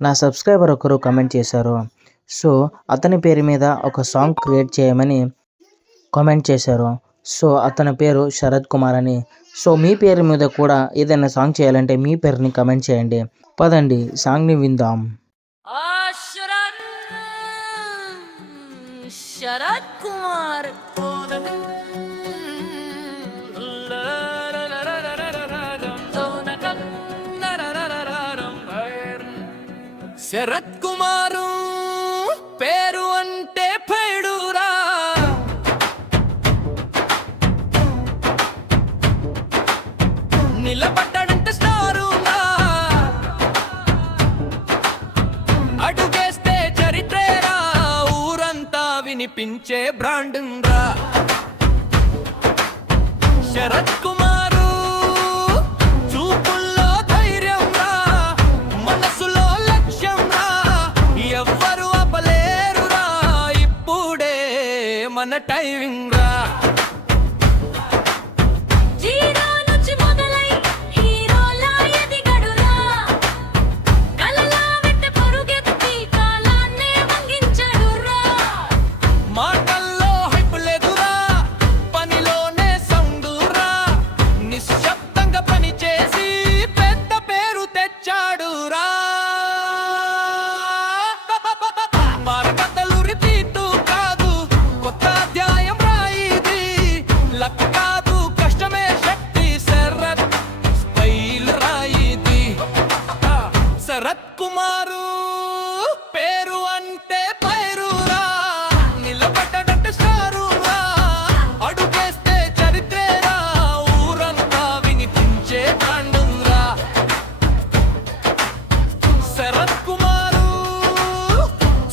నా సబ్స్క్రైబర్ ఒకరు కమెంట్ చేశారు. సో అతని పేరు మీద ఒక సాంగ్ క్రియేట్ చేయమని కామెంట్ చేశారు. సో అతని పేరు శరత్ కుమార్ అని. సో మీ పేరు మీద కూడా ఏదైనా సాంగ్ చేయాలంటే మీ పేరుని కమెంట్ చేయండి. పదండి సాంగ్ని విందాం. శరత్ కుమార్ శరత్ కుమారు పేరు అంటే పేడురా, నిలబడ్డాడంటే స్టారురా, అడుగేస్తే చరిత్రేరా, ఊరంతా వినిపించే బ్రాండురా. శరత్ కుమారు చూపుల్లో ధైర్యం రా, మనసులో లక్ష్యం రా, ఎవ్వరు అపలేరురా, ఇప్పుడే మన టైమింగ్ రా. మాటల్లో హైపు లేదురా, పనిలోనే సౌండురా, నిశ్శబ్దంగా పని చేసి పెద్ద పేరు తెచ్చాడురా. మరకథలు రిపీటు కాదు, కొత్త అధ్యాయం రాయిది, లక్ కాదు కష్టమే శక్తి, శరత్ స్టైల్ రాయిది. శరత్ కుమారు పేరు అంటే పైరురా, నిలబడ్డాడంటే స్టారురా, అడుగేస్తే చరిత్రేరా, ఊరంతా వినిపించే బ్రాండురా. శరత్ కుమారు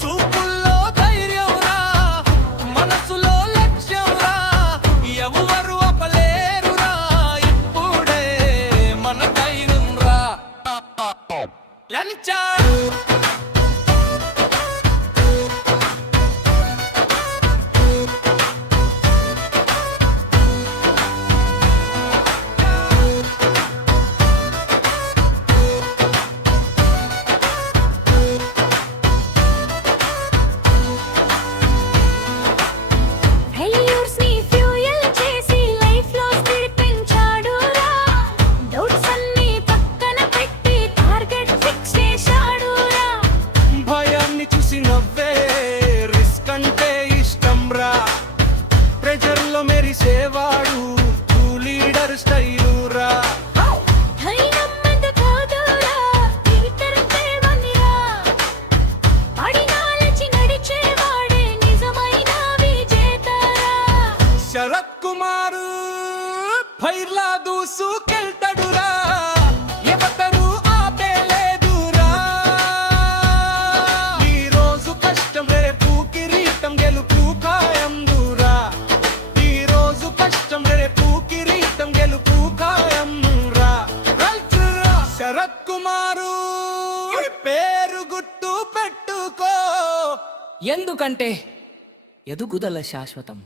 చూపుల్లో ధైర్యం రా, మనసులో లక్ష్యం రా, ఎవరు అపలేరురా, ఇప్పుడే మన ధైర్యం రా. లంచా ఫెయిల్యూర్స్ ని ఫ్యూయల్ చేసి లైఫ్ లో స్పీడ్ పెంచాడురా, డౌట్స్ అన్ని పక్కన పెట్టి టార్గెట్ ఫిక్స్ చేశాడురా. భయాన్ని చూసి నవ్వే రిస్క్ అంటే ఇష్టం రా, ప్రెజర్లో మెరిసేవాడు లీడర్ స్టైలు రా. ధైర్యం మీద కాదురా, ఇతర దేవనిరా, పడినాలచి నడిచేవాడే నిజమైన విజేతరా. శరత్ కుమారు ఫైర్లా దూసుకెళ్తాడురా, ఎవరు ఆపేలేదురా. ఈ రోజు కష్టం రేపు కిరీటం గెలుపు ఖాయం దూరా, ఈ రోజు కష్టం రేపు కిరీటం గెలుపు ఖాయం రా. శరత్ కుమారు పేరు గుర్తు పెట్టుకో, ఎందుకంటే ఎదుగుదల శాశ్వతం.